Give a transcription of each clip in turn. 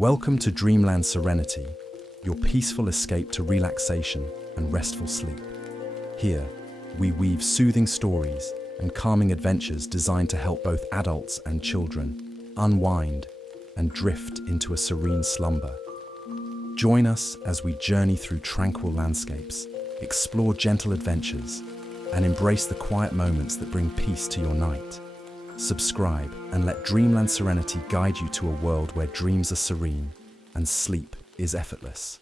Welcome to Dreamland Serenity, your peaceful escape to relaxation and restful sleep. Here, we weave soothing stories and calming adventures designed to help both adults and children unwind and drift into a serene slumber. Join us as we journey through tranquil landscapes, explore gentle adventures, and embrace the quiet moments that bring peace to your night. Subscribe and let Dreamland Serenity guide you to a world where dreams are serene and sleep is effortless.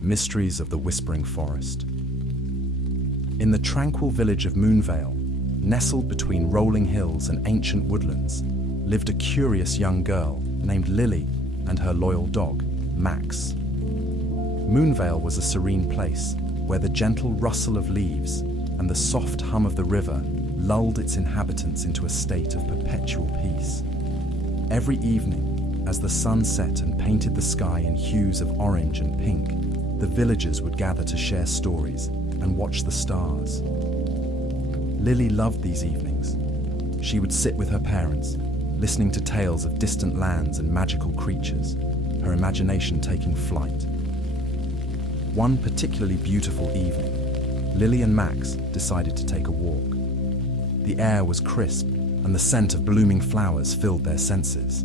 Mysteries of the Whispering Forest. In the tranquil village of Moonvale, nestled between rolling hills and ancient woodlands, lived a curious young girl named Lily and her loyal dog, Max. Moonvale was a serene place where the gentle rustle of leaves and the soft hum of the river lulled its inhabitants into a state of perpetual peace. Every evening, as the sun set and painted the sky in hues of orange and pink, the villagers would gather to share stories and watch the stars. Lily loved these evenings. She would sit with her parents, listening to tales of distant lands and magical creatures, her imagination taking flight. One particularly beautiful evening, Lily and Max decided to take a walk. The air was crisp, and the scent of blooming flowers filled their senses.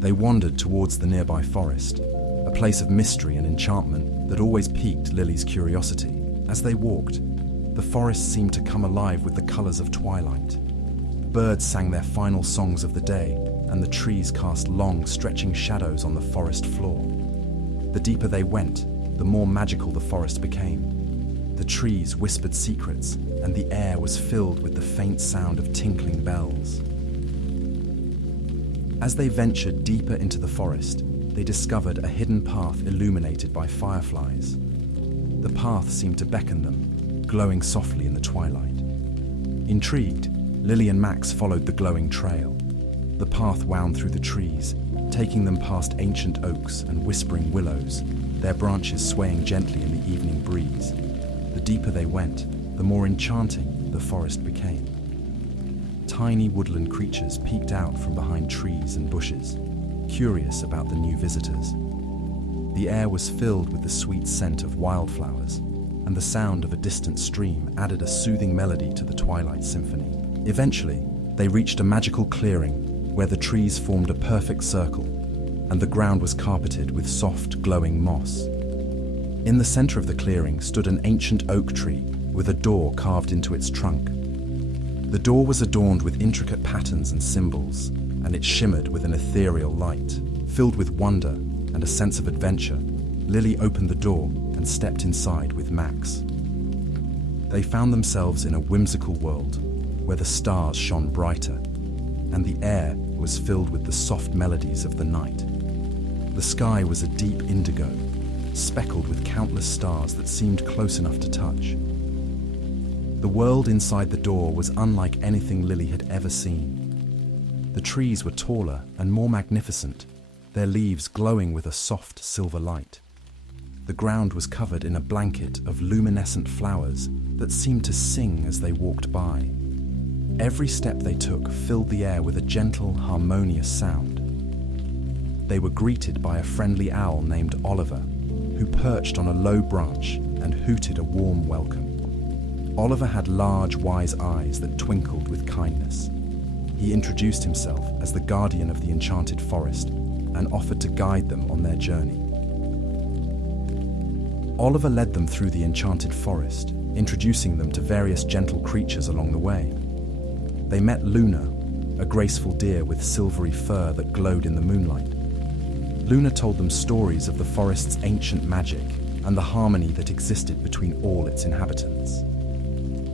They wandered towards the nearby forest, a place of mystery and enchantment that always piqued Lily's curiosity. As they walked, the forest seemed to come alive with the colors of twilight. Birds sang their final songs of the day, and the trees cast long, stretching shadows on the forest floor. The deeper they went, the more magical the forest became. The trees whispered secrets, and the air was filled with the faint sound of tinkling bells. As they ventured deeper into the forest, they discovered a hidden path illuminated by fireflies. The path seemed to beckon them, glowing softly in the twilight. Intrigued, Lily and Max followed the glowing trail. The path wound through the trees, taking them past ancient oaks and whispering willows, their branches swaying gently in the evening breeze. The deeper they went, the more enchanting the forest became. Tiny woodland creatures peeked out from behind trees and bushes, curious about the new visitors. The air was filled with the sweet scent of wildflowers, and the sound of a distant stream added a soothing melody to the twilight symphony. Eventually, they reached a magical clearing where the trees formed a perfect circle, and the ground was carpeted with soft, glowing moss. In the center of the clearing stood an ancient oak tree with a door carved into its trunk. The door was adorned with intricate patterns and symbols, and it shimmered with an ethereal light. Filled with wonder and a sense of adventure, Lily opened the door and stepped inside with Max. They found themselves in a whimsical world where the stars shone brighter, and the air was filled with the soft melodies of the night. The sky was a deep indigo, speckled with countless stars that seemed close enough to touch. The world inside the door was unlike anything Lily had ever seen. The trees were taller and more magnificent, their leaves glowing with a soft silver light. The ground was covered in a blanket of luminescent flowers that seemed to sing as they walked by. Every step they took filled the air with a gentle, harmonious sound. They were greeted by a friendly owl named Oliver, who perched on a low branch and hooted a warm welcome. Oliver had large, wise eyes that twinkled with kindness. He introduced himself as the guardian of the enchanted forest and offered to guide them on their journey. Oliver led them through the enchanted forest, introducing them to various gentle creatures along the way. They met Luna, a graceful deer with silvery fur that glowed in the moonlight. Luna told them stories of the forest's ancient magic and the harmony that existed between all its inhabitants.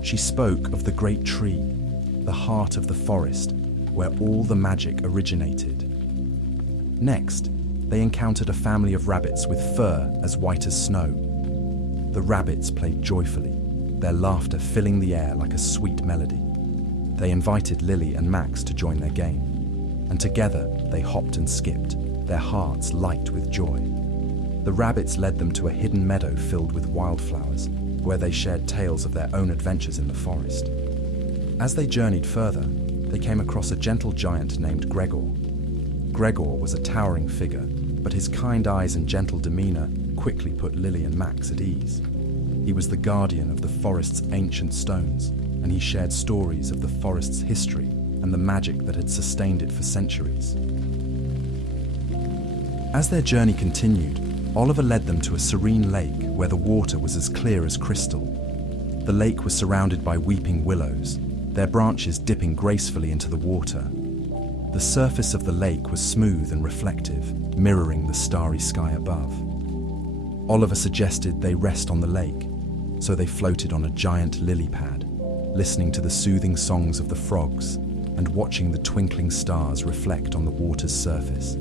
She spoke of the great tree, the heart of the forest, where all the magic originated. Next, they encountered a family of rabbits with fur as white as snow. The rabbits played joyfully, their laughter filling the air like a sweet melody. They invited Lily and Max to join their game, and together they hopped and skipped, their hearts light with joy. The rabbits led them to a hidden meadow filled with wildflowers, where they shared tales of their own adventures in the forest. As they journeyed further, they came across a gentle giant named Gregor. Gregor was a towering figure, but his kind eyes and gentle demeanor quickly put Lily and Max at ease. He was the guardian of the forest's ancient stones, and he shared stories of the forest's history and the magic that had sustained it for centuries. As their journey continued, Oliver led them to a serene lake where the water was as clear as crystal. The lake was surrounded by weeping willows, their branches dipping gracefully into the water. The surface of the lake was smooth and reflective, mirroring the starry sky above. Oliver suggested they rest on the lake, so they floated on a giant lily pad, listening to the soothing songs of the frogs and watching the twinkling stars reflect on the water's surface.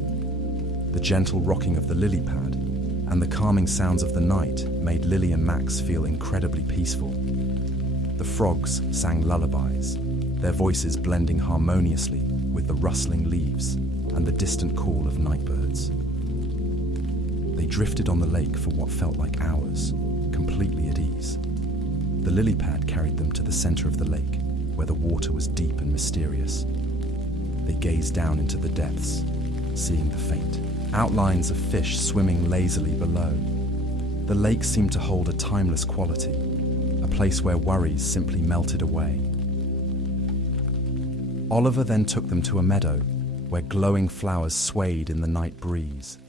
The gentle rocking of the lily pad and the calming sounds of the night made Lily and Max feel incredibly peaceful. The frogs sang lullabies, their voices blending harmoniously with the rustling leaves and the distant call of nightbirds. They drifted on the lake for what felt like hours, completely at ease. The lily pad carried them to the center of the lake, where the water was deep and mysterious. They gazed down into the depths, seeing the faint outlines of fish swimming lazily below. The lake seemed to hold a timeless quality, a place where worries simply melted away. Oliver then took them to a meadow where glowing flowers swayed in the night breeze.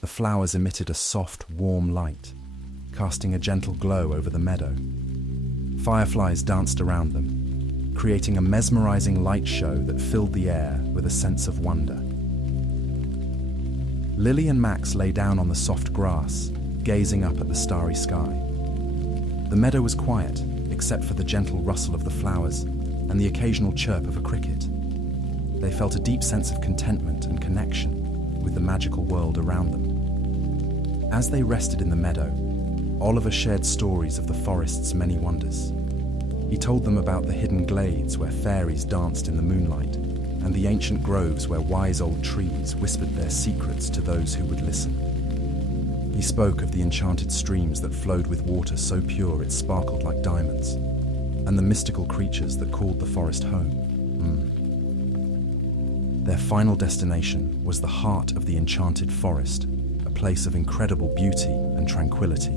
The flowers emitted a soft, warm light, casting a gentle glow over the meadow. Fireflies danced around them, creating a mesmerizing light show that filled the air with a sense of wonder. Lily and Max lay down on the soft grass, gazing up at the starry sky. The meadow was quiet, except for the gentle rustle of the flowers and the occasional chirp of a cricket. They felt a deep sense of contentment and connection with the magical world around them. As they rested in the meadow, Oliver shared stories of the forest's many wonders. He told them about the hidden glades where fairies danced in the moonlight, and the ancient groves where wise old trees whispered their secrets to those who would listen. He spoke of the enchanted streams that flowed with water so pure it sparkled like diamonds, and the mystical creatures that called the forest home. Their final destination was the heart of the enchanted forest, a place of incredible beauty and tranquility.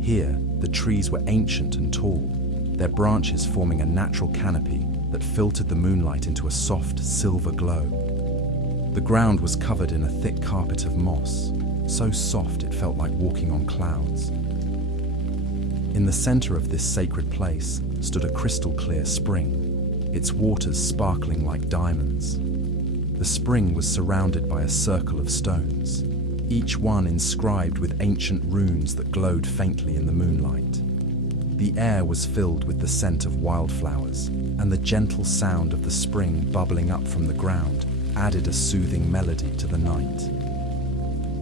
Here, the trees were ancient and tall, their branches forming a natural canopy that filtered the moonlight into a soft, silver glow. The ground was covered in a thick carpet of moss, so soft it felt like walking on clouds. In the center of this sacred place stood a crystal-clear spring, its waters sparkling like diamonds. The spring was surrounded by a circle of stones, each one inscribed with ancient runes that glowed faintly in the moonlight. The air was filled with the scent of wildflowers, and the gentle sound of the spring bubbling up from the ground added a soothing melody to the night.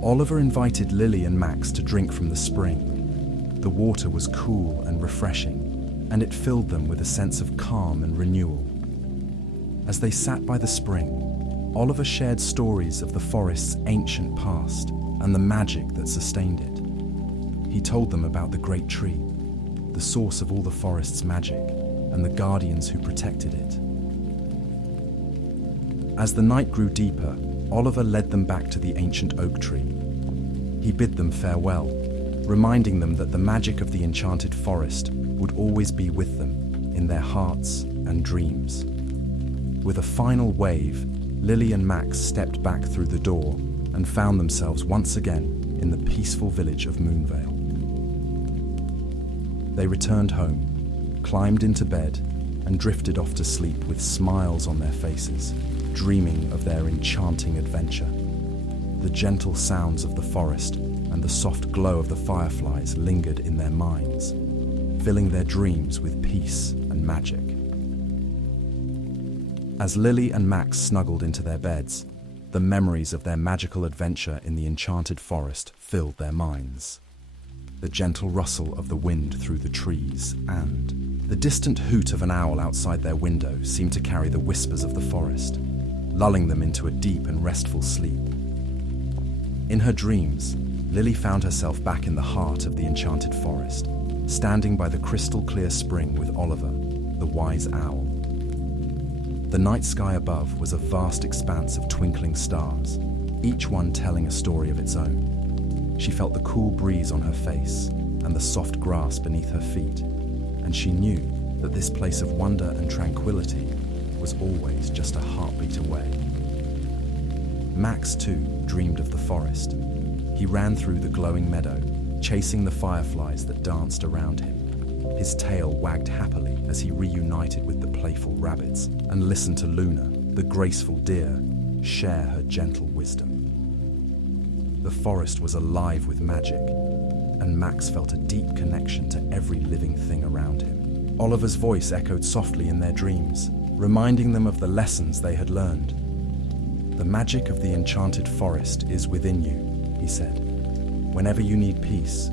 Oliver invited Lily and Max to drink from the spring. The water was cool and refreshing, and it filled them with a sense of calm and renewal. As they sat by the spring, Oliver shared stories of the forest's ancient past and the magic that sustained it. He told them about the great tree, the source of all the forest's magic, and the guardians who protected it. As the night grew deeper, Oliver led them back to the ancient oak tree. He bid them farewell, reminding them that the magic of the enchanted forest would always be with them, in their hearts and dreams. With a final wave, Lily and Max stepped back through the door and found themselves once again in the peaceful village of Moonvale. They returned home, climbed into bed, and drifted off to sleep with smiles on their faces, dreaming of their enchanting adventure. The gentle sounds of the forest and the soft glow of the fireflies lingered in their minds, filling their dreams with peace and magic. As Lily and Max snuggled into their beds, the memories of their magical adventure in the enchanted forest filled their minds. The gentle rustle of the wind through the trees and the distant hoot of an owl outside their window seemed to carry the whispers of the forest, lulling them into a deep and restful sleep. In her dreams, Lily found herself back in the heart of the enchanted forest, standing by the crystal-clear spring with Oliver, the wise owl. The night sky above was a vast expanse of twinkling stars, each one telling a story of its own. She felt the cool breeze on her face and the soft grass beneath her feet, and she knew that this place of wonder and tranquility was always just a heartbeat away. Max, too, dreamed of the forest. He ran through the glowing meadow, chasing the fireflies that danced around him. His tail wagged happily as he reunited with the playful rabbits and listened to Luna, the graceful deer, share her gentle wisdom. The forest was alive with magic, and Max felt a deep connection to every living thing around him. Oliver's voice echoed softly in their dreams, reminding them of the lessons they had learned. "The magic of the enchanted forest is within you," he said. "Whenever you need peace,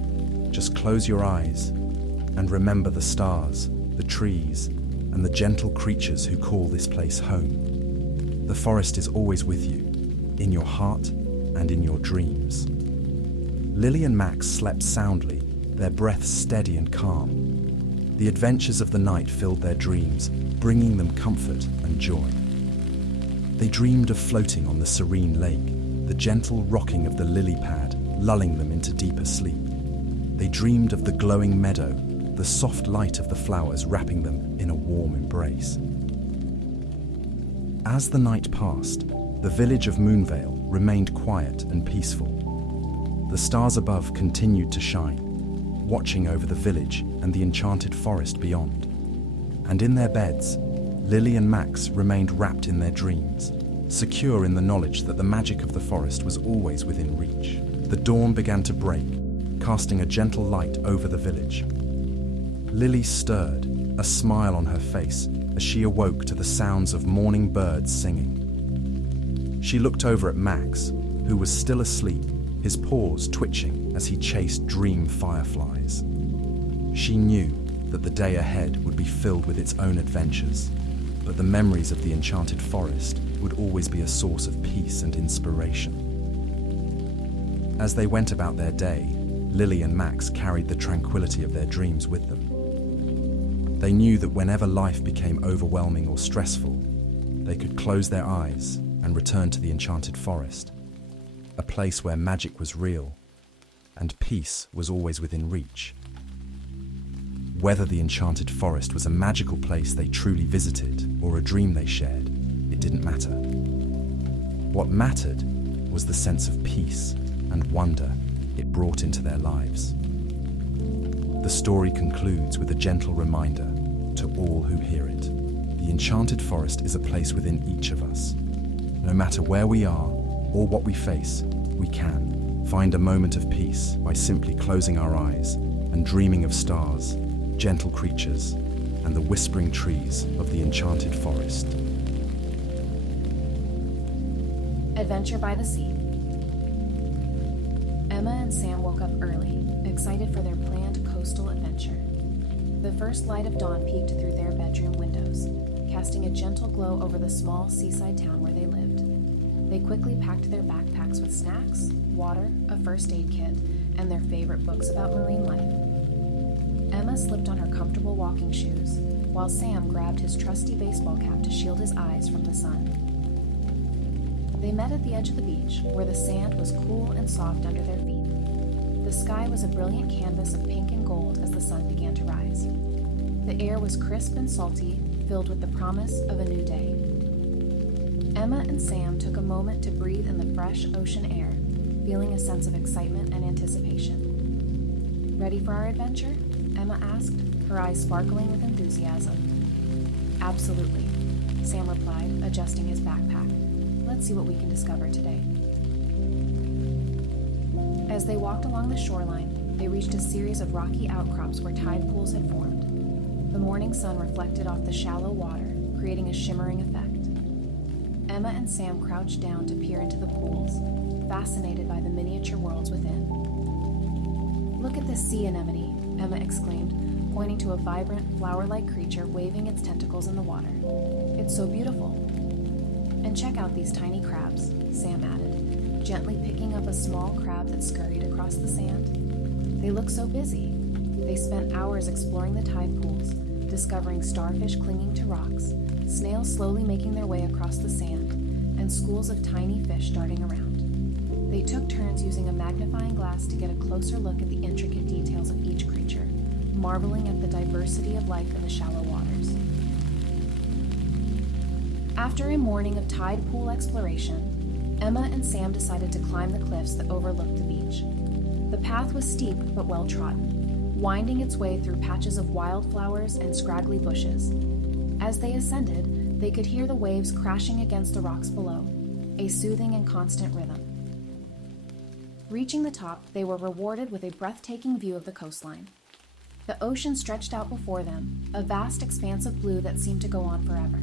just close your eyes and remember the stars, the trees, and the gentle creatures who call this place home. The forest is always with you, in your heart and in your dreams." Lily and Max slept soundly, their breaths steady and calm. The adventures of the night filled their dreams, bringing them comfort and joy. They dreamed of floating on the serene lake, the gentle rocking of the lily pad lulling them into deeper sleep. They dreamed of the glowing meadow, the soft light of the flowers wrapping them in a warm embrace. As the night passed, the village of Moonvale remained quiet and peaceful. The stars above continued to shine, watching over the village and the enchanted forest beyond. And in their beds, Lily and Max remained wrapped in their dreams, secure in the knowledge that the magic of the forest was always within reach. The dawn began to break, casting a gentle light over the village. Lily stirred, a smile on her face, as she awoke to the sounds of morning birds singing. She looked over at Max, who was still asleep, his paws twitching as he chased dream fireflies. She knew that the day ahead would be filled with its own adventures, but the memories of the enchanted forest would always be a source of peace and inspiration. As they went about their day, Lily and Max carried the tranquility of their dreams with them. They knew that whenever life became overwhelming or stressful, they could close their eyes and return to the enchanted forest, a place where magic was real and peace was always within reach. Whether the enchanted forest was a magical place they truly visited or a dream they shared, it didn't matter. What mattered was the sense of peace and wonder it brought into their lives. The story concludes with a gentle reminder to all who hear it. The enchanted forest is a place within each of us. No matter where we are or what we face, we can find a moment of peace by simply closing our eyes and dreaming of stars, gentle creatures, and the whispering trees of the enchanted forest. Adventure by the Sea. Emma and Sam woke up early, excited for their planned coastal adventure. The first light of dawn peeked through their bedroom windows, casting a gentle glow over the small seaside town where they lived. They quickly packed their backpacks with snacks, water, a first aid kit, and their favorite books about marine life. Emma slipped on her comfortable walking shoes, while Sam grabbed his trusty baseball cap to shield his eyes from the sun. They met at the edge of the beach, where the sand was cool and soft under their feet. The sky was a brilliant canvas of pink and gold as the sun began to rise. The air was crisp and salty, filled with the promise of a new day. Emma and Sam took a moment to breathe in the fresh ocean air, feeling a sense of excitement and anticipation. "Ready for our adventure?" Emma asked, her eyes sparkling with enthusiasm. "Absolutely," Sam replied, adjusting his backpack. "Let's see what we can discover today." As they walked along the shoreline, they reached a series of rocky outcrops where tide pools had formed. The morning sun reflected off the shallow water, creating a shimmering effect. Emma and Sam crouched down to peer into the pools, fascinated by the miniature worlds within. "Look at this sea anemone," Emma exclaimed, pointing to a vibrant, flower-like creature waving its tentacles in the water. "It's so beautiful." "And check out these tiny crabs," Sam added, gently picking up a small crab that scurried across the sand. "They look so busy." They spent hours exploring the tide pools, discovering starfish clinging to rocks, snails slowly making their way across the sand, and schools of tiny fish darting around. They took turns using a magnifying glass to get a closer look at the intricate details of each creature, marveling at the diversity of life in the shallow waters. After a morning of tide pool exploration, Emma and Sam decided to climb the cliffs that overlooked the beach. The path was steep but well-trodden, winding its way through patches of wildflowers and scraggly bushes. As they ascended, they could hear the waves crashing against the rocks below, a soothing and constant rhythm. Reaching the top, they were rewarded with a breathtaking view of the coastline. The ocean stretched out before them, a vast expanse of blue that seemed to go on forever.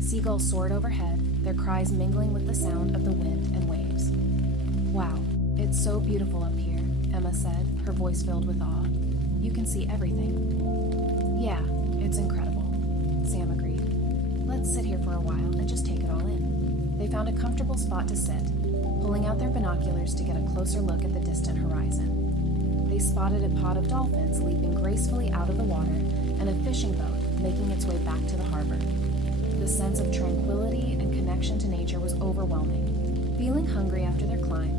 Seagulls soared overhead, their cries mingling with the sound of the wind and waves. "Wow, it's so beautiful up here," Emma said, her voice filled with awe. "You can see everything." "Yeah, it's incredible," Sam agreed. "Let's sit here for a while and just take it all in." They found a comfortable spot to sit, pulling out their binoculars to get a closer look at the distant horizon. They spotted a pod of dolphins leaping gracefully out of the water and a fishing boat making its way back to the harbor. The sense of tranquility and connection to nature was overwhelming. Feeling hungry after their climb,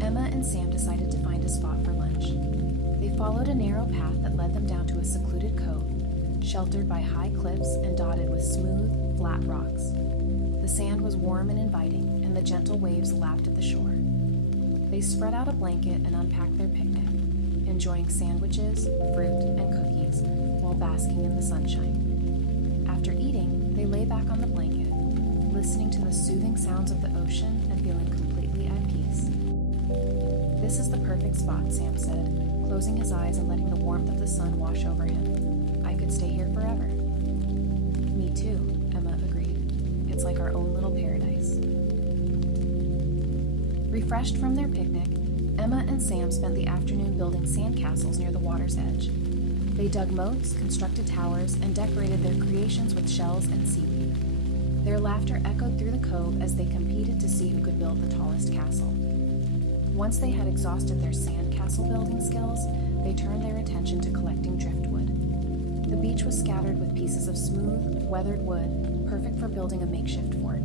Emma and Sam decided to find a spot for lunch. They followed a narrow path that led them down to a secluded cove, sheltered by high cliffs and dotted with smooth, flat rocks. The sand was warm and inviting, and the gentle waves lapped at the shore. They spread out a blanket and unpacked their picnic, enjoying sandwiches, fruit, and cookies while basking in the sunshine. After eating, they lay back on the blanket, listening to the soothing sounds of the ocean and feeling completely at peace. "This is the perfect spot," Sam said, closing his eyes and letting the warmth of the sun wash over him. "I could stay here forever." "Me too," Emma agreed. "It's like our own little paradise." Refreshed from their picnic, Emma and Sam spent the afternoon building sandcastles near the water's edge. They dug moats, constructed towers, and decorated their creations with shells and seaweed. Their laughter echoed through the cove as they competed to see who could build the tallest castle. Once they had exhausted their sandcastle building skills, they turned their attention to collecting driftwood. The beach was scattered with pieces of smooth, weathered wood, perfect for building a makeshift fort.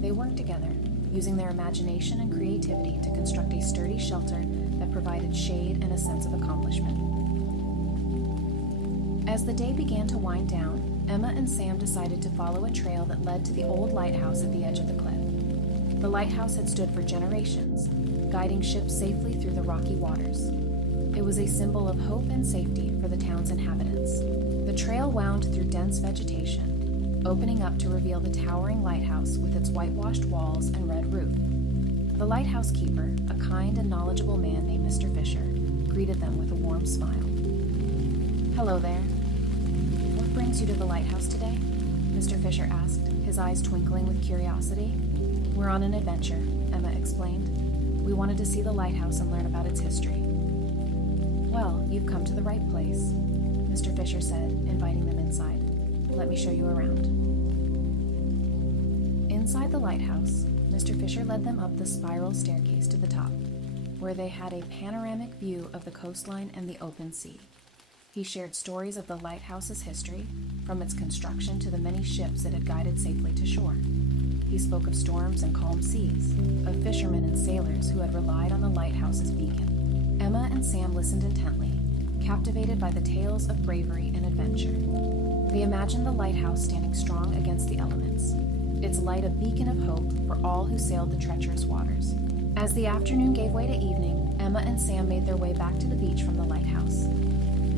They worked together, using their imagination and creativity to construct a sturdy shelter that provided shade and a sense of accomplishment. As the day began to wind down, Emma and Sam decided to follow a trail that led to the old lighthouse at the edge of the cliff. The lighthouse had stood for generations, guiding ships safely through the rocky waters. It was a symbol of hope and safety for the town's inhabitants. The trail wound through dense vegetation, opening up to reveal the towering lighthouse with its whitewashed walls and red roof. The lighthouse keeper, a kind and knowledgeable man named Mr. Fisher, greeted them with a warm smile. "Hello there. What brings you to the lighthouse today?" Mr. Fisher asked, his eyes twinkling with curiosity. "We're on an adventure," Emma explained. "We wanted to see the lighthouse and learn about its history." "Well, you've come to the right place," Mr. Fisher said, inviting them inside. "Let me show you around." Inside the lighthouse, Mr. Fisher led them up the spiral staircase to the top, where they had a panoramic view of the coastline and the open sea. He shared stories of the lighthouse's history, from its construction to the many ships it had guided safely to shore. He spoke of storms and calm seas, of fishermen and sailors who had relied on the lighthouse's beacon. Emma and Sam listened intently, captivated by the tales of bravery and adventure. They imagined the lighthouse standing strong against the elements, its light a beacon of hope for all who sailed the treacherous waters. As the afternoon gave way to evening, Emma and Sam made their way back to the beach from the lighthouse.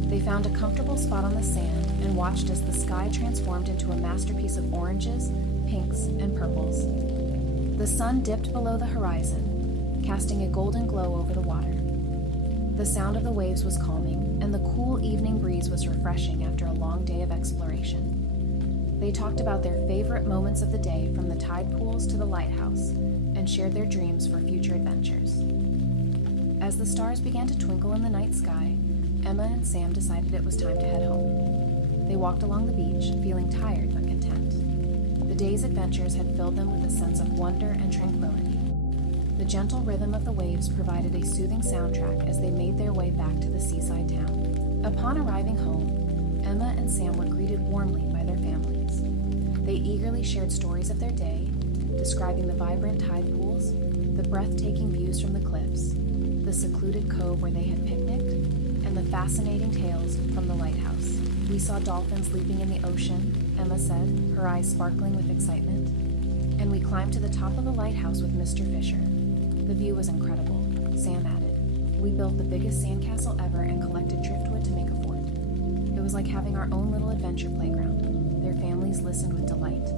They found a comfortable spot on the sand and watched as the sky transformed into a masterpiece of oranges, pinks, and purples. The sun dipped below the horizon, casting a golden glow over the water. The sound of the waves was calming, and the cool evening breeze was refreshing after a long day of exploration. They talked about their favorite moments of the day, from the tide pools to the lighthouse, and shared their dreams for future adventures. As the stars began to twinkle in the night sky, Emma and Sam decided it was time to head home. They walked along the beach, feeling tired but content. The day's adventures had filled them with a sense of wonder and tranquility. The gentle rhythm of the waves provided a soothing soundtrack as they made their way back to the seaside town. Upon arriving home, Emma and Sam were greeted warmly by their families. They eagerly shared stories of their day, describing the vibrant tide pools, the breathtaking views from the cliffs, the secluded cove where they had picnicked, and the fascinating tales from the lighthouse. "We saw dolphins leaping in the ocean," Emma said, her eyes sparkling with excitement. "And we climbed to the top of the lighthouse with Mr. Fisher. The view was incredible," Sam added. "We built the biggest sandcastle ever and collected driftwood to make a fort. It was like having our own little adventure playground." Their families listened with delight,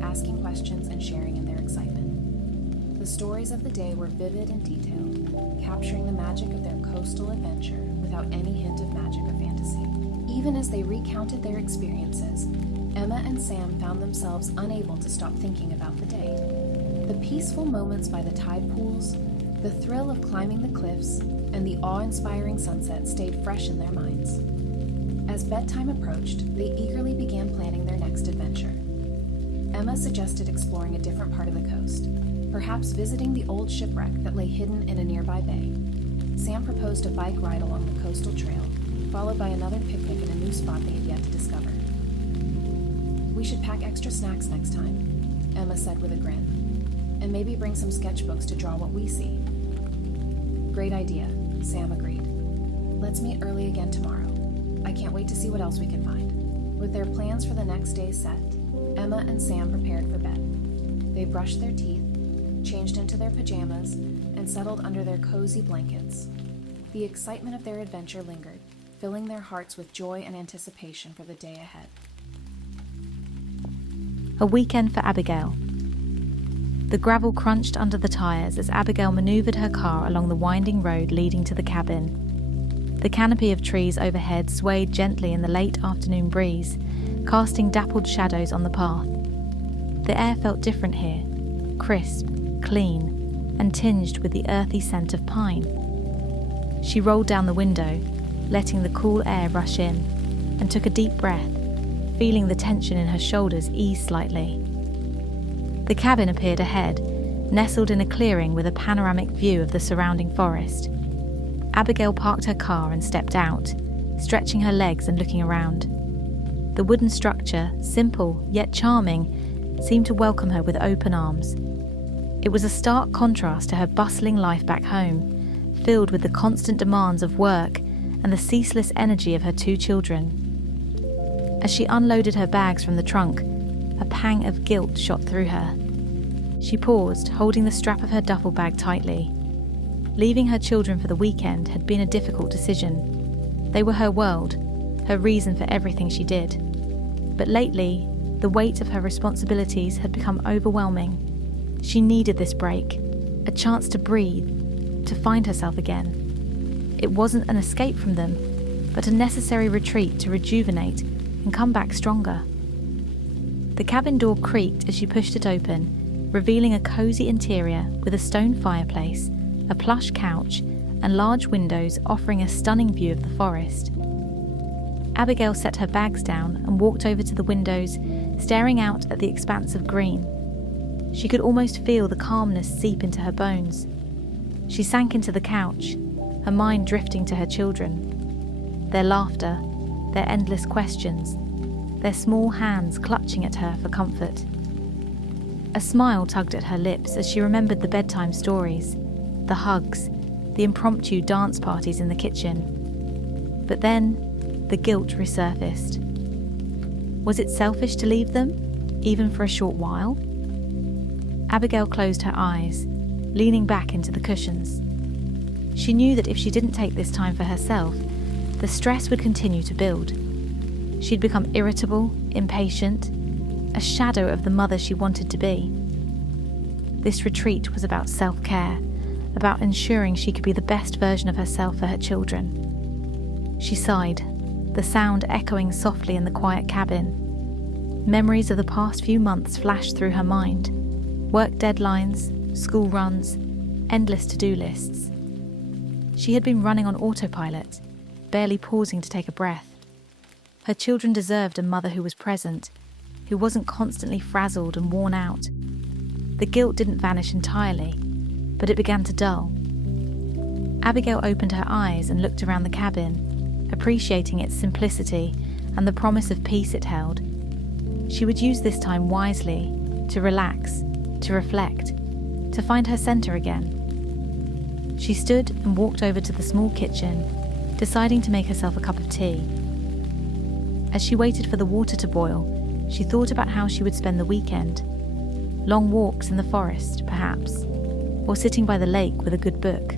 asking questions and sharing in their excitement. The stories of the day were vivid and detailed, capturing the magic of their coastal adventure without any hint of magic or fantasy. Even as they recounted their experiences, Emma and Sam found themselves unable to stop thinking about the day. The peaceful moments by the tide pools, the thrill of climbing the cliffs, and the awe-inspiring sunset stayed fresh in their minds. As bedtime approached, they eagerly began planning their next adventure. Emma suggested exploring a different part of the coast, perhaps visiting the old shipwreck that lay hidden in a nearby bay. Sam proposed a bike ride along the coastal trail, followed by another picnic at a new spot they had yet to discover. "We should pack extra snacks next time," Emma said with a grin, "and maybe bring some sketchbooks to draw what we see." "Great idea," Sam agreed. "Let's meet early again tomorrow. I can't wait to see what else we can find." With their plans for the next day set, Emma and Sam prepared for bed. They brushed their teeth, changed into their pajamas, and settled under their cozy blankets. The excitement of their adventure lingered, filling their hearts with joy and anticipation for the day ahead. A Weekend for Abigail. The gravel crunched under the tires as Abigail manoeuvred her car along the winding road leading to the cabin. The canopy of trees overhead swayed gently in the late afternoon breeze, casting dappled shadows on the path. The air felt different here, crisp, clean, and tinged with the earthy scent of pine. She rolled down the window, letting the cool air rush in, and took a deep breath, feeling the tension in her shoulders ease slightly. The cabin appeared ahead, nestled in a clearing with a panoramic view of the surrounding forest. Abigail parked her car and stepped out, stretching her legs and looking around. The wooden structure, simple yet charming, seemed to welcome her with open arms. It was a stark contrast to her bustling life back home, filled with the constant demands of work and the ceaseless energy of her two children. As she unloaded her bags from the trunk, a pang of guilt shot through her. She paused, holding the strap of her duffel bag tightly. Leaving her children for the weekend had been a difficult decision. They were her world, her reason for everything she did. But lately, the weight of her responsibilities had become overwhelming. She needed this break, a chance to breathe, to find herself again. It wasn't an escape from them, but a necessary retreat to rejuvenate and come back stronger. The cabin door creaked as she pushed it open, revealing a cozy interior with a stone fireplace, a plush couch, and large windows offering a stunning view of the forest. Abigail set her bags down and walked over to the windows, staring out at the expanse of green. She could almost feel the calmness seep into her bones. She sank into the couch, her mind drifting to her children. Their laughter, their endless questions, their small hands clutching at her for comfort. A smile tugged at her lips as she remembered the bedtime stories, the hugs, the impromptu dance parties in the kitchen. But then, the guilt resurfaced. Was it selfish to leave them, even for a short while? Abigail closed her eyes, leaning back into the cushions. She knew that if she didn't take this time for herself, the stress would continue to build. She'd become irritable, impatient, a shadow of the mother she wanted to be. This retreat was about self-care, about ensuring she could be the best version of herself for her children. She sighed, the sound echoing softly in the quiet cabin. Memories of the past few months flashed through her mind. Work deadlines, school runs, endless to-do lists. She had been running on autopilot, barely pausing to take a breath. Her children deserved a mother who was present, who wasn't constantly frazzled and worn out. The guilt didn't vanish entirely, but it began to dull. Abigail opened her eyes and looked around the cabin, appreciating its simplicity and the promise of peace it held. She would use this time wisely, to relax, to reflect, to find her centre again. She stood and walked over to the small kitchen, deciding to make herself a cup of tea. As she waited for the water to boil, she thought about how she would spend the weekend. Long walks in the forest, perhaps, or sitting by the lake with a good book.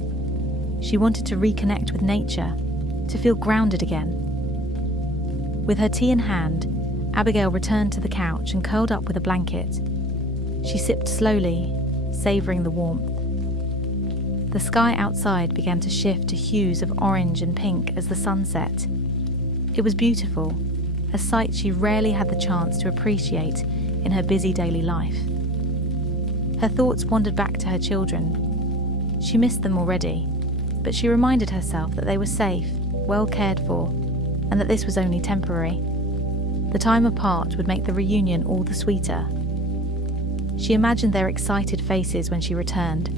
She wanted to reconnect with nature, to feel grounded again. With her tea in hand, Abigail returned to the couch and curled up with a blanket. She sipped slowly, savouring the warmth. The sky outside began to shift to hues of orange and pink as the sun set. It was beautiful, a sight she rarely had the chance to appreciate in her busy daily life. Her thoughts wandered back to her children. She missed them already, but she reminded herself that they were safe, well cared for, and that this was only temporary. The time apart would make the reunion all the sweeter. She imagined their excited faces when she returned,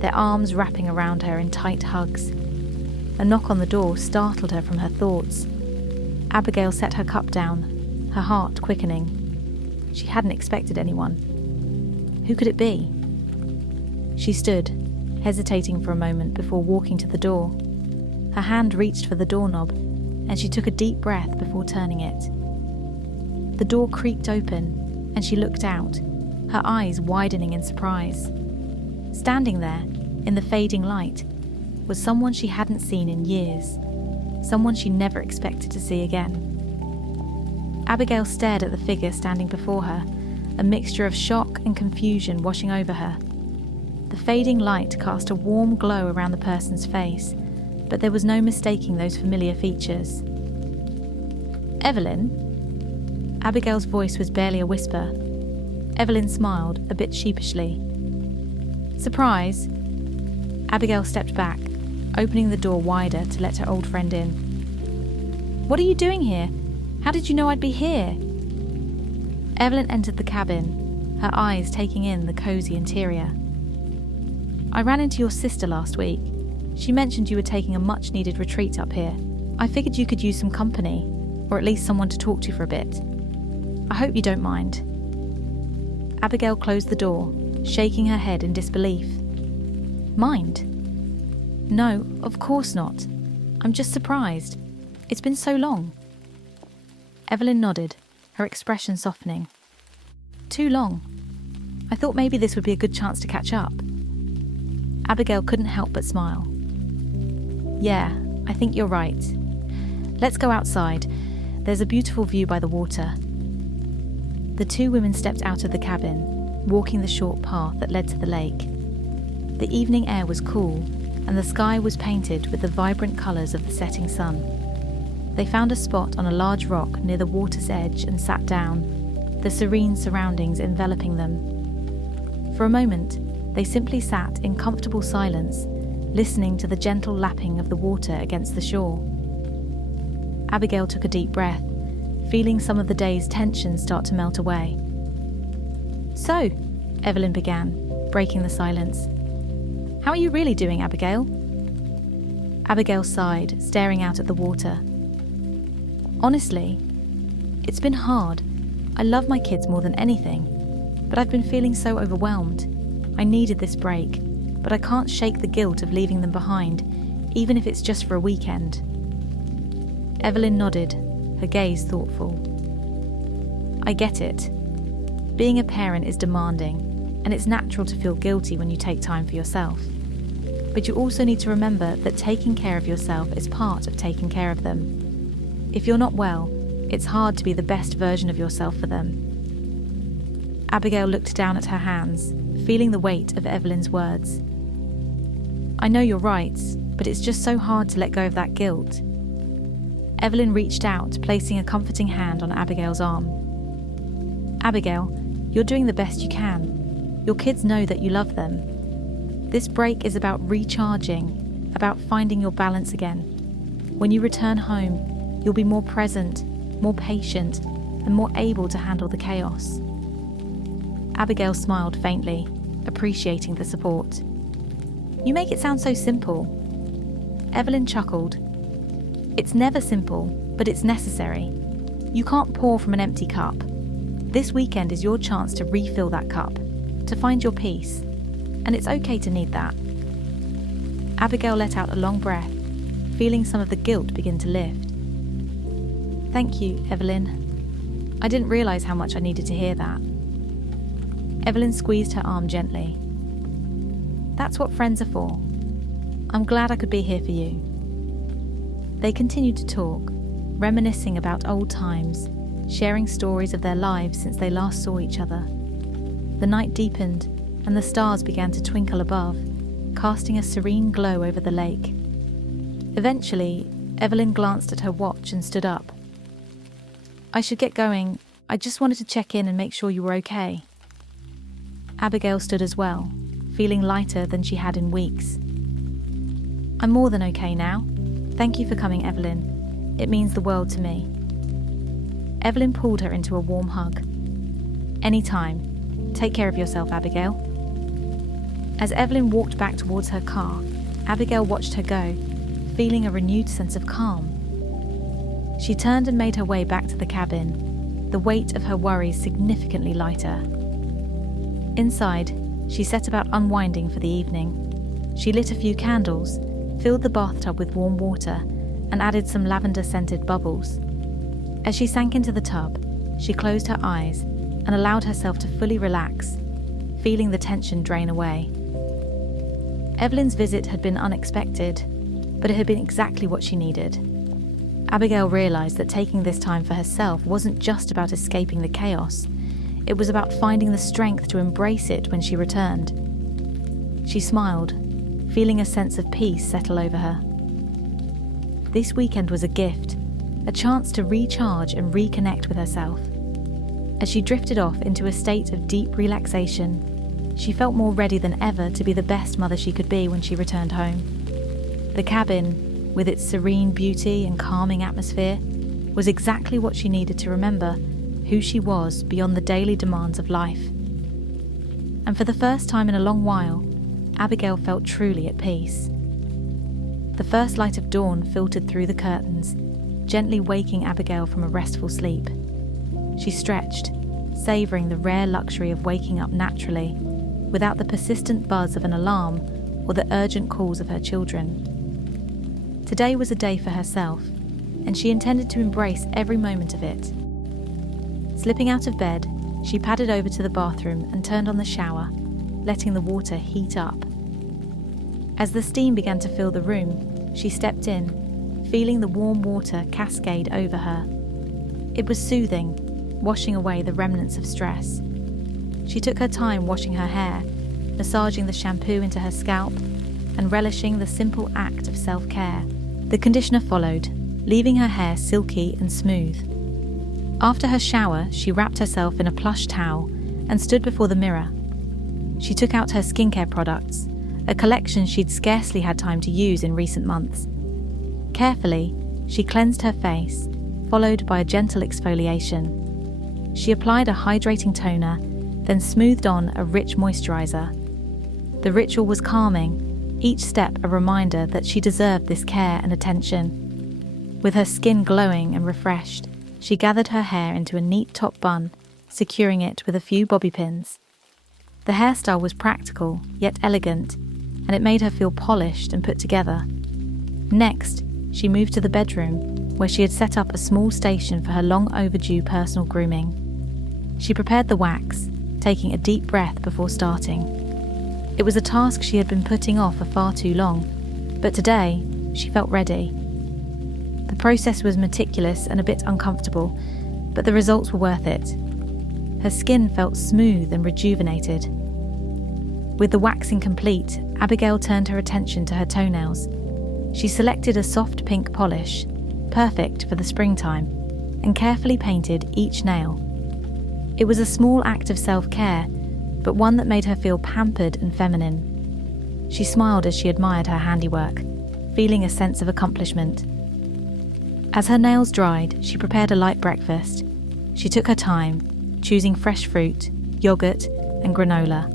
their arms wrapping around her in tight hugs. A knock on the door startled her from her thoughts. Abigail set her cup down, her heart quickening. She hadn't expected anyone. Who could it be? She stood, hesitating for a moment before walking to the door. Her hand reached for the doorknob, and she took a deep breath before turning it. The door creaked open, and she looked out, her eyes widening in surprise. Standing there, in the fading light, was someone she hadn't seen in years, someone she never expected to see again. Abigail stared at the figure standing before her, a mixture of shock and confusion washing over her. The fading light cast a warm glow around the person's face, but there was no mistaking those familiar features. "Evelyn?" Abigail's voice was barely a whisper. Evelyn smiled, a bit sheepishly. "Surprise?" Abigail stepped back, opening the door wider to let her old friend in. "What are you doing here? How did you know I'd be here?" Evelyn entered the cabin, her eyes taking in the cosy interior. "I ran into your sister last week. She mentioned you were taking a much-needed retreat up here. I figured you could use some company, or at least someone to talk to for a bit. I hope you don't mind." Abigail closed the door, shaking her head in disbelief. "Mind? No, of course not. I'm just surprised. It's been so long." Evelyn nodded, her expression softening. "Too long. I thought maybe this would be a good chance to catch up." Abigail couldn't help but smile. "Yeah, I think you're right. Let's go outside. There's a beautiful view by the water." The two women stepped out of the cabin, walking the short path that led to the lake. The evening air was cool, and the sky was painted with the vibrant colours of the setting sun. They found a spot on a large rock near the water's edge and sat down, the serene surroundings enveloping them. For a moment, they simply sat in comfortable silence, listening to the gentle lapping of the water against the shore. Abigail took a deep breath, feeling some of the day's tension start to melt away. "So," Evelyn began, breaking the silence. "How are you really doing, Abigail?" Abigail sighed, staring out at the water. "Honestly, it's been hard. I love my kids more than anything, but I've been feeling so overwhelmed. I needed this break, but I can't shake the guilt of leaving them behind, even if it's just for a weekend." Evelyn nodded, her gaze thoughtful. "I get it. Being a parent is demanding, and it's natural to feel guilty when you take time for yourself. But you also need to remember that taking care of yourself is part of taking care of them. If you're not well, it's hard to be the best version of yourself for them." Abigail looked down at her hands, feeling the weight of Evelyn's words. "I know you're right, but it's just so hard to let go of that guilt." Evelyn reached out, placing a comforting hand on Abigail's arm. "Abigail, you're doing the best you can. Your kids know that you love them. This break is about recharging, about finding your balance again. When you return home, you'll be more present, more patient, and more able to handle the chaos." Abigail smiled faintly, appreciating the support. "You make it sound so simple." Evelyn chuckled. "It's never simple, but it's necessary. You can't pour from an empty cup. This weekend is your chance to refill that cup, to find your peace, and it's okay to need that. Abigail let out a long breath, feeling some of the guilt begin to lift. Thank you, Evelyn. I didn't realise how much I needed to hear that. Evelyn squeezed her arm gently. That's what friends are for. I'm glad I could be here for you. They continued to talk, reminiscing about old times, sharing stories of their lives since they last saw each other. The night deepened, and the stars began to twinkle above, casting a serene glow over the lake. Eventually, Evelyn glanced at her watch and stood up. I should get going. I just wanted to check in and make sure you were okay. Abigail stood as well, feeling lighter than she had in weeks. I'm more than okay now. Thank you for coming, Evelyn. It means the world to me. Evelyn pulled her into a warm hug. Anytime. Take care of yourself, Abigail. As Evelyn walked back towards her car, Abigail watched her go, feeling a renewed sense of calm. She turned and made her way back to the cabin, the weight of her worries significantly lighter. Inside, she set about unwinding for the evening. She lit a few candles, filled the bathtub with warm water, and added some lavender-scented bubbles. As she sank into the tub, she closed her eyes and allowed herself to fully relax, feeling the tension drain away. Evelyn's visit had been unexpected, but it had been exactly what she needed. Abigail realised that taking this time for herself wasn't just about escaping the chaos. It was about finding the strength to embrace it when she returned. She smiled, feeling a sense of peace settle over her. This weekend was a gift, a chance to recharge and reconnect with herself. As she drifted off into a state of deep relaxation, she felt more ready than ever to be the best mother she could be when she returned home. The cabin, with its serene beauty and calming atmosphere, was exactly what she needed to remember who she was beyond the daily demands of life. And for the first time in a long while, Abigail felt truly at peace. The first light of dawn filtered through the curtains, gently waking Abigail from a restful sleep. She stretched, savouring the rare luxury of waking up naturally, without the persistent buzz of an alarm or the urgent calls of her children. Today was a day for herself, and she intended to embrace every moment of it. Slipping out of bed, she padded over to the bathroom and turned on the shower, letting the water heat up. As the steam began to fill the room, she stepped in, feeling the warm water cascade over her. It was soothing, washing away the remnants of stress. She took her time washing her hair, massaging the shampoo into her scalp, and relishing the simple act of self-care. The conditioner followed, leaving her hair silky and smooth. After her shower, she wrapped herself in a plush towel and stood before the mirror. She took out her skincare products, a collection she'd scarcely had time to use in recent months. Carefully, she cleansed her face, followed by a gentle exfoliation. She applied a hydrating toner, then smoothed on a rich moisturizer. The ritual was calming, each step a reminder that she deserved this care and attention. With her skin glowing and refreshed, she gathered her hair into a neat top bun, securing it with a few bobby pins. The hairstyle was practical, yet elegant, and it made her feel polished and put together. Next, she moved to the bedroom, where she had set up a small station for her long-overdue personal grooming. She prepared the wax, taking a deep breath before starting. It was a task she had been putting off for far too long, but today, she felt ready. The process was meticulous and a bit uncomfortable, but the results were worth it. Her skin felt smooth and rejuvenated. With the waxing complete, Abigail turned her attention to her toenails. She selected a soft pink polish, perfect for the springtime, and carefully painted each nail. It was a small act of self-care, but one that made her feel pampered and feminine. She smiled as she admired her handiwork, feeling a sense of accomplishment. As her nails dried, she prepared a light breakfast. She took her time, choosing fresh fruit, yogurt, and granola,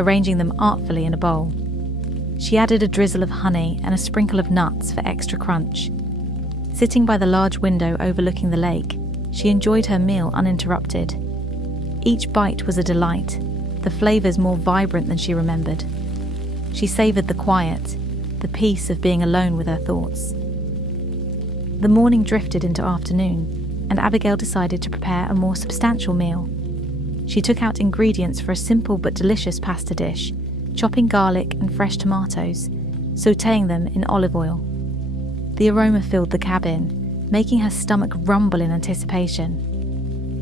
arranging them artfully in a bowl. She added a drizzle of honey and a sprinkle of nuts for extra crunch. Sitting by the large window overlooking the lake, she enjoyed her meal uninterrupted. Each bite was a delight, the flavors more vibrant than she remembered. She savored the quiet, the peace of being alone with her thoughts. The morning drifted into afternoon, and Abigail decided to prepare a more substantial meal. She took out ingredients for a simple but delicious pasta dish, chopping garlic and fresh tomatoes, sautéing them in olive oil. The aroma filled the cabin, making her stomach rumble in anticipation.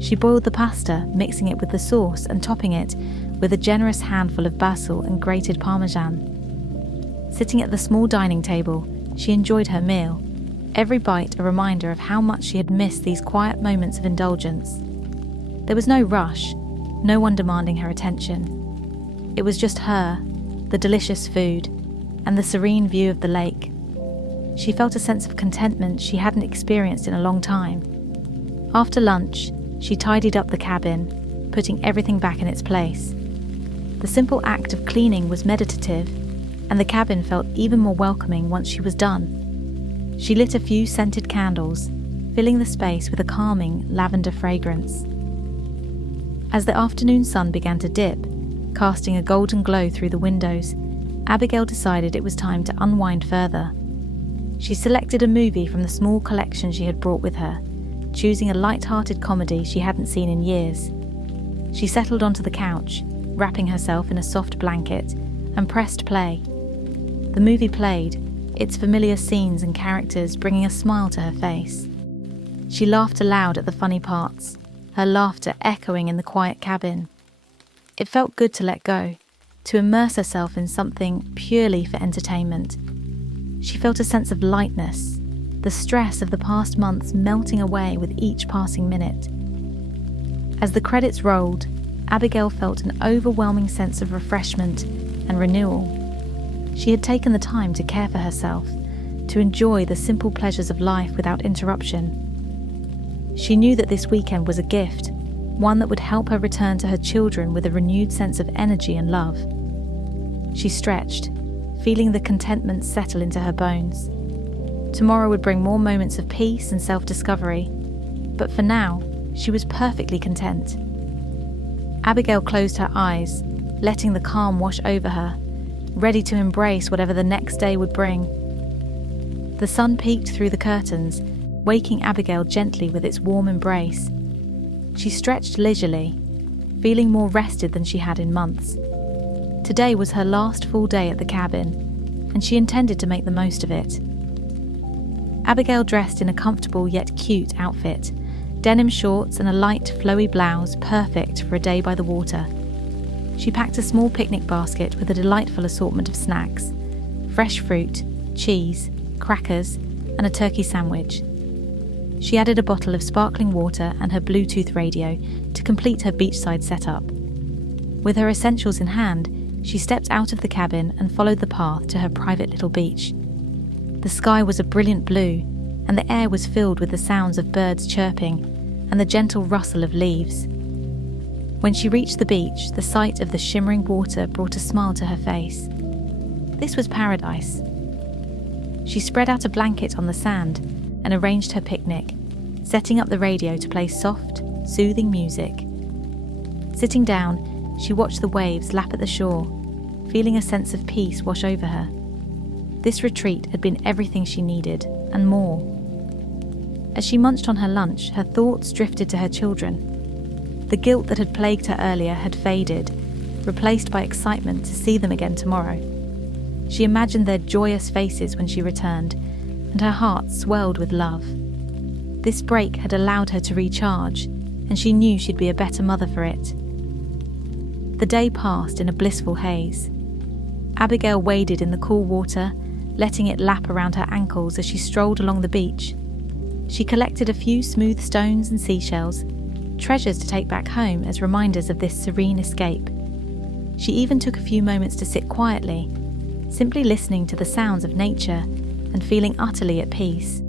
She boiled the pasta, mixing it with the sauce and topping it with a generous handful of basil and grated parmesan. Sitting at the small dining table, she enjoyed her meal, every bite a reminder of how much she had missed these quiet moments of indulgence. There was no rush, no one demanding her attention. It was just her, the delicious food, and the serene view of the lake. She felt a sense of contentment she hadn't experienced in a long time. After lunch, she tidied up the cabin, putting everything back in its place. The simple act of cleaning was meditative, and the cabin felt even more welcoming once she was done. She lit a few scented candles, filling the space with a calming lavender fragrance. As the afternoon sun began to dip, casting a golden glow through the windows, Abigail decided it was time to unwind further. She selected a movie from the small collection she had brought with her, choosing a light-hearted comedy she hadn't seen in years. She settled onto the couch, wrapping herself in a soft blanket, and pressed play. The movie played, its familiar scenes and characters bringing a smile to her face. She laughed aloud at the funny parts, her laughter echoing in the quiet cabin. It felt good to let go, to immerse herself in something purely for entertainment. She felt a sense of lightness, the stress of the past months melting away with each passing minute. As the credits rolled, Abigail felt an overwhelming sense of refreshment and renewal. She had taken the time to care for herself, to enjoy the simple pleasures of life without interruption. She knew that this weekend was a gift, one that would help her return to her children with a renewed sense of energy and love. She stretched, feeling the contentment settle into her bones. Tomorrow would bring more moments of peace and self-discovery, but for now, she was perfectly content. Abigail closed her eyes, letting the calm wash over her, ready to embrace whatever the next day would bring. The sun peeked through the curtains, waking Abigail gently with its warm embrace. She stretched leisurely, feeling more rested than she had in months. Today was her last full day at the cabin, and she intended to make the most of it. Abigail dressed in a comfortable yet cute outfit, denim shorts and a light, flowy blouse perfect for a day by the water. She packed a small picnic basket with a delightful assortment of snacks, fresh fruit, cheese, crackers, and a turkey sandwich. She added a bottle of sparkling water and her Bluetooth radio to complete her beachside setup. With her essentials in hand, she stepped out of the cabin and followed the path to her private little beach. The sky was a brilliant blue, and the air was filled with the sounds of birds chirping and the gentle rustle of leaves. When she reached the beach, the sight of the shimmering water brought a smile to her face. This was paradise. She spread out a blanket on the sand and arranged her picnic, setting up the radio to play soft, soothing music. Sitting down, she watched the waves lap at the shore, feeling a sense of peace wash over her. This retreat had been everything she needed, and more. As she munched on her lunch, her thoughts drifted to her children. The guilt that had plagued her earlier had faded, replaced by excitement to see them again tomorrow. She imagined their joyous faces when she returned, and her heart swelled with love. This break had allowed her to recharge, and she knew she'd be a better mother for it. The day passed in a blissful haze. Abigail waded in the cool water, letting it lap around her ankles as she strolled along the beach. She collected a few smooth stones and seashells, treasures to take back home as reminders of this serene escape. She even took a few moments to sit quietly, simply listening to the sounds of nature and feeling utterly at peace.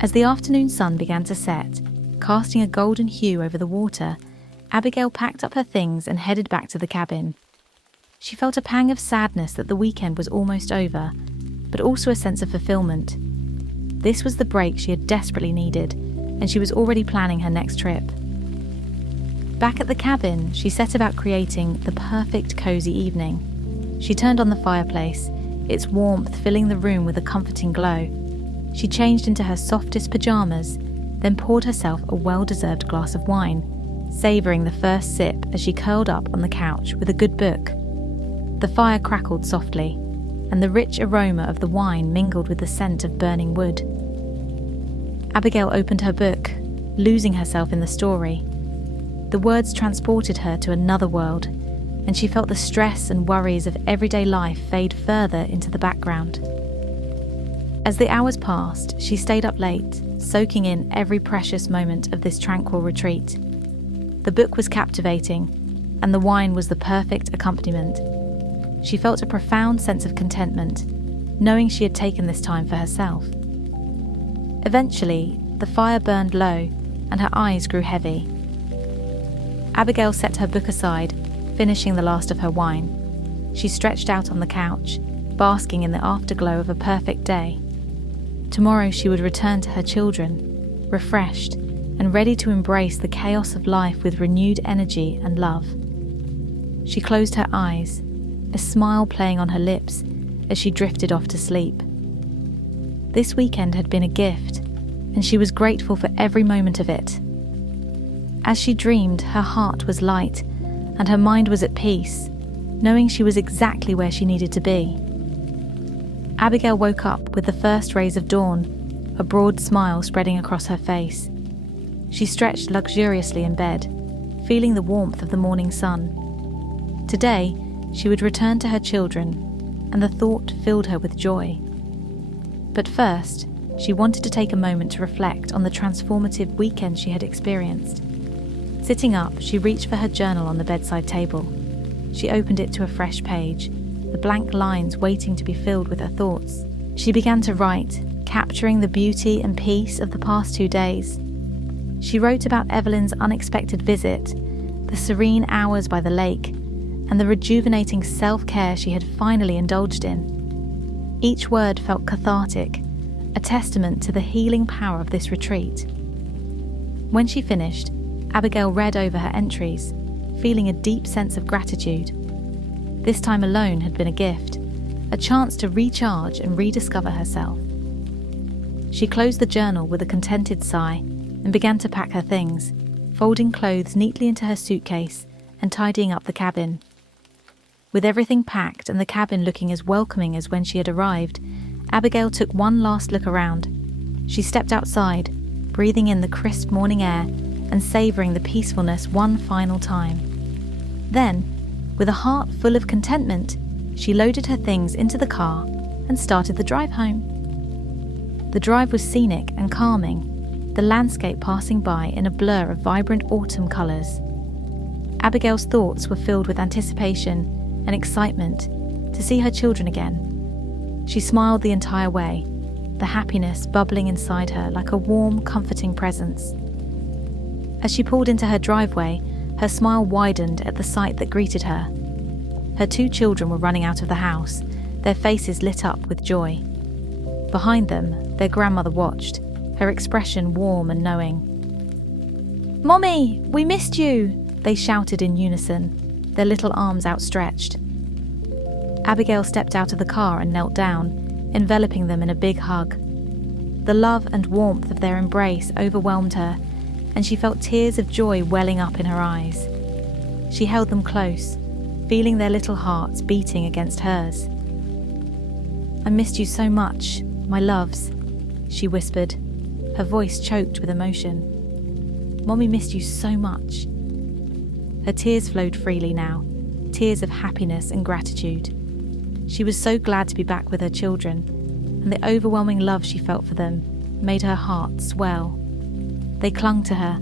As the afternoon sun began to set, casting a golden hue over the water, Abigail packed up her things and headed back to the cabin. She felt a pang of sadness that the weekend was almost over, but also a sense of fulfillment. This was the break she had desperately needed, and she was already planning her next trip. Back at the cabin, she set about creating the perfect cozy evening. She turned on the fireplace, its warmth filling the room with a comforting glow. She changed into her softest pajamas, then poured herself a well-deserved glass of wine, savouring the first sip as she curled up on the couch with a good book. The fire crackled softly, and the rich aroma of the wine mingled with the scent of burning wood. Abigail opened her book, losing herself in the story. The words transported her to another world, and she felt the stress and worries of everyday life fade further into the background. As the hours passed, she stayed up late, soaking in every precious moment of this tranquil retreat. The book was captivating, and the wine was the perfect accompaniment. She felt a profound sense of contentment, knowing she had taken this time for herself. Eventually, the fire burned low, and her eyes grew heavy. Abigail set her book aside, finishing the last of her wine. She stretched out on the couch, basking in the afterglow of a perfect day. Tomorrow she would return to her children, refreshed and ready to embrace the chaos of life with renewed energy and love. She closed her eyes, a smile playing on her lips as she drifted off to sleep. This weekend had been a gift, and she was grateful for every moment of it. As she dreamed, her heart was light and her mind was at peace, knowing she was exactly where she needed to be. Abigail woke up with the first rays of dawn, a broad smile spreading across her face. She stretched luxuriously in bed, feeling the warmth of the morning sun. Today, she would return to her children, and the thought filled her with joy. But first, she wanted to take a moment to reflect on the transformative weekend she had experienced. Sitting up, she reached for her journal on the bedside table. She opened it to a fresh page, the blank lines waiting to be filled with her thoughts. She began to write, capturing the beauty and peace of the past 2 days. She wrote about Evelyn's unexpected visit, the serene hours by the lake, and the rejuvenating self-care she had finally indulged in. Each word felt cathartic, a testament to the healing power of this retreat. When she finished, Abigail read over her entries, feeling a deep sense of gratitude. This time alone had been a gift, a chance to recharge and rediscover herself. She closed the journal with a contented sigh and began to pack her things, folding clothes neatly into her suitcase and tidying up the cabin. With everything packed and the cabin looking as welcoming as when she had arrived, Abigail took one last look around. She stepped outside, breathing in the crisp morning air and savouring the peacefulness one final time. Then, with a heart full of contentment, she loaded her things into the car and started the drive home. The drive was scenic and calming, the landscape passing by in a blur of vibrant autumn colours. Abigail's thoughts were filled with anticipation and excitement to see her children again. She smiled the entire way, the happiness bubbling inside her like a warm, comforting presence. As she pulled into her driveway, her smile widened at the sight that greeted her. Her 2 children were running out of the house, their faces lit up with joy. Behind them, their grandmother watched, her expression warm and knowing. "Mommy, we missed you!" they shouted in unison, their little arms outstretched. Abigail stepped out of the car and knelt down, enveloping them in a big hug. The love and warmth of their embrace overwhelmed her, and she felt tears of joy welling up in her eyes. She held them close, feeling their little hearts beating against hers. "I missed you so much, my loves," she whispered, her voice choked with emotion. "Mommy missed you so much." Her tears flowed freely now, tears of happiness and gratitude. She was so glad to be back with her children, and the overwhelming love she felt for them made her heart swell. They clung to her,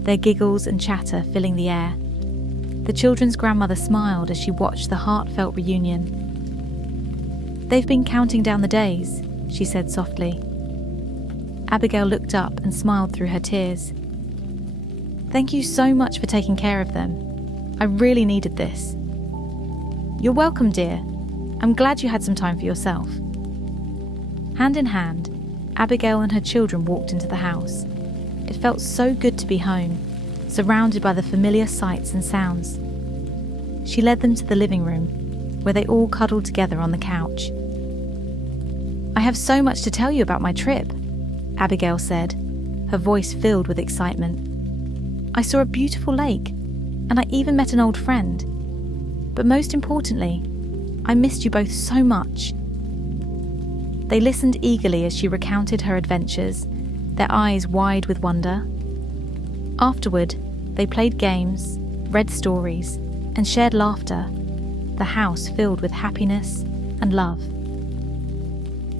their giggles and chatter filling the air. The children's grandmother smiled as she watched the heartfelt reunion. "They've been counting down the days," she said softly. Abigail looked up and smiled through her tears. "Thank you so much for taking care of them. I really needed this." "You're welcome, dear. I'm glad you had some time for yourself." Hand in hand, Abigail and her children walked into the house. It felt so good to be home, surrounded by the familiar sights and sounds. She led them to the living room, where they all cuddled together on the couch. "I have so much to tell you about my trip," Abigail said, her voice filled with excitement. "I saw a beautiful lake, and I even met an old friend. But most importantly, I missed you both so much." They listened eagerly as she recounted her adventures, their eyes wide with wonder. Afterward, they played games, read stories, and shared laughter, the house filled with happiness and love.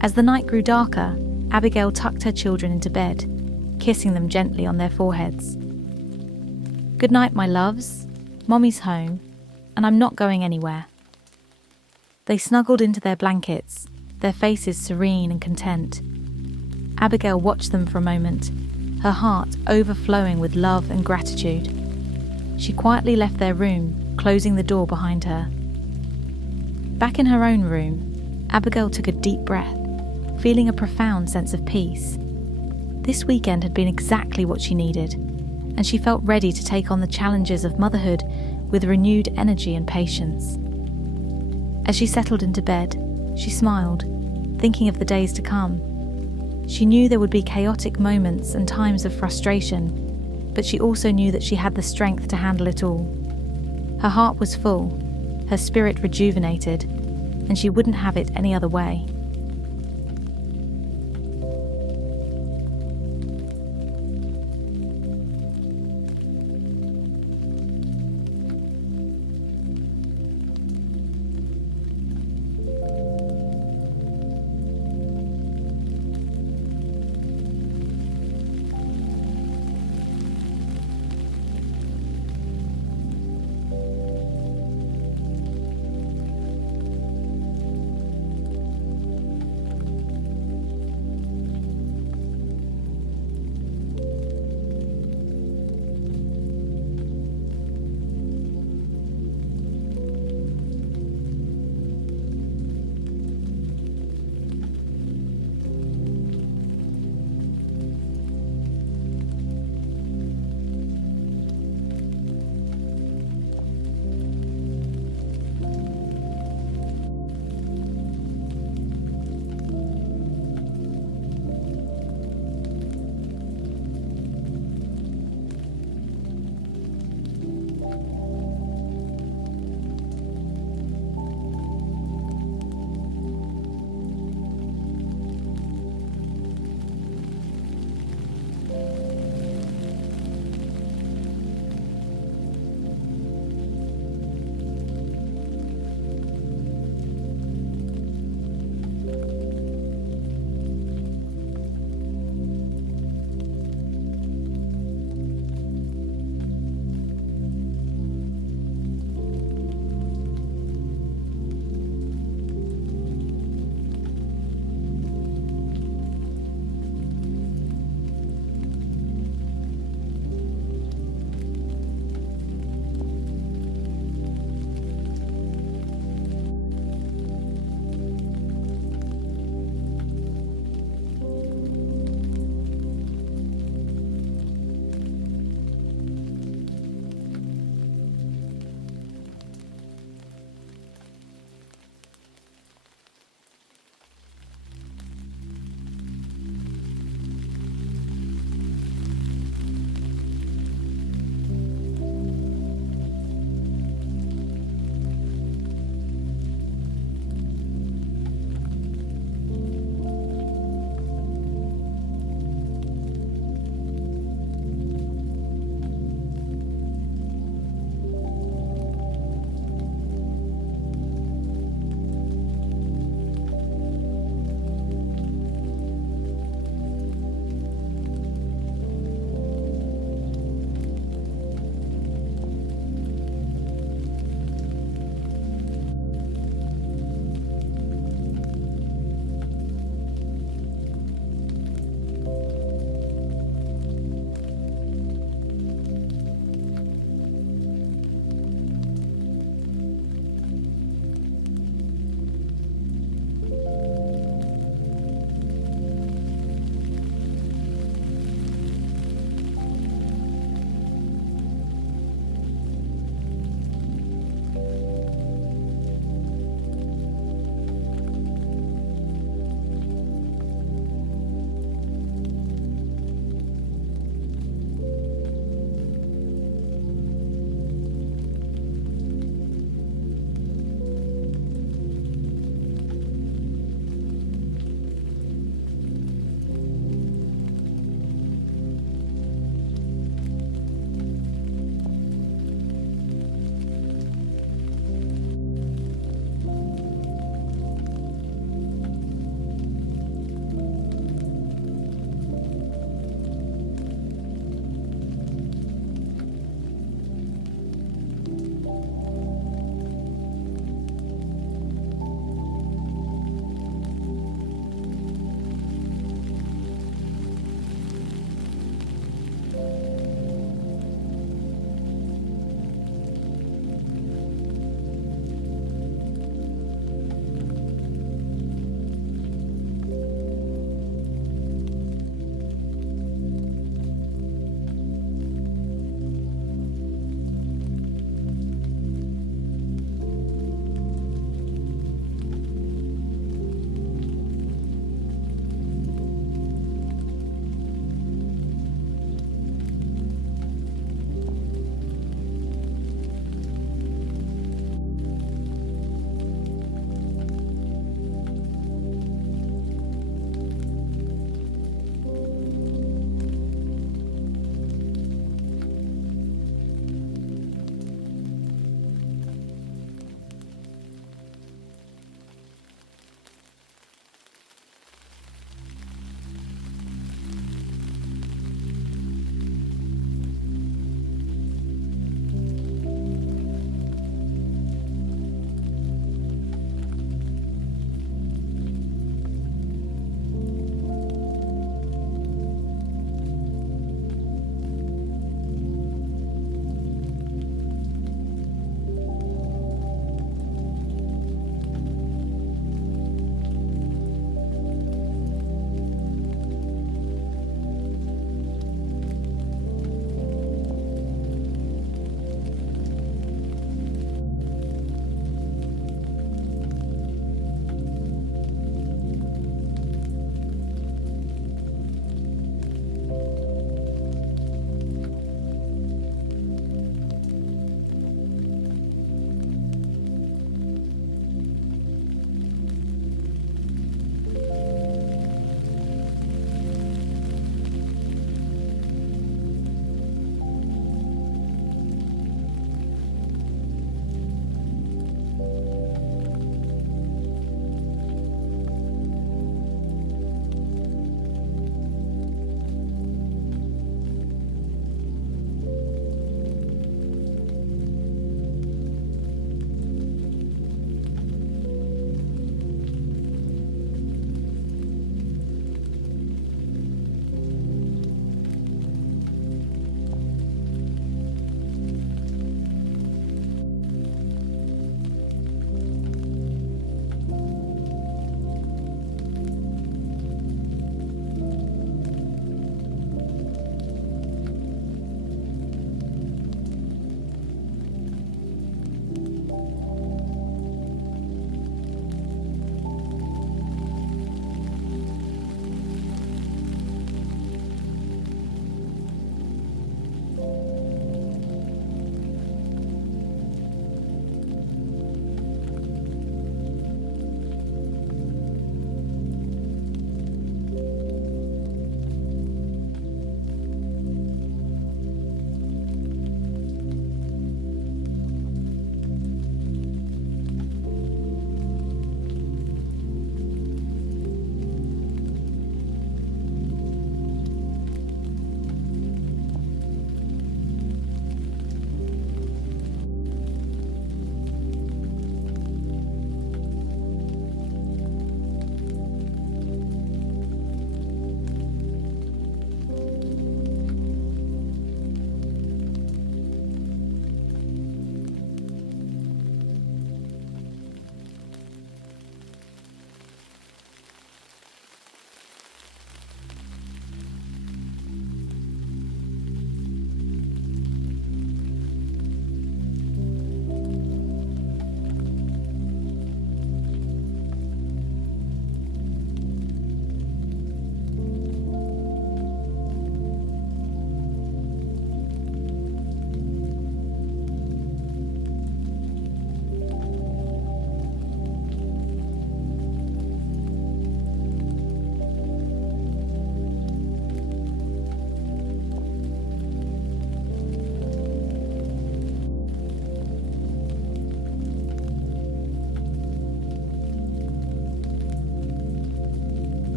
As the night grew darker, Abigail tucked her children into bed, kissing them gently on their foreheads. "Good night, my loves. Mommy's home, and I'm not going anywhere." They snuggled into their blankets, their faces serene and content. Abigail watched them for a moment, her heart overflowing with love and gratitude. She quietly left their room, closing the door behind her. Back in her own room, Abigail took a deep breath, feeling a profound sense of peace. This weekend had been exactly what she needed, and she felt ready to take on the challenges of motherhood with renewed energy and patience. As she settled into bed, she smiled, thinking of the days to come. She knew there would be chaotic moments and times of frustration, but she also knew that she had the strength to handle it all. Her heart was full, her spirit rejuvenated, and she wouldn't have it any other way.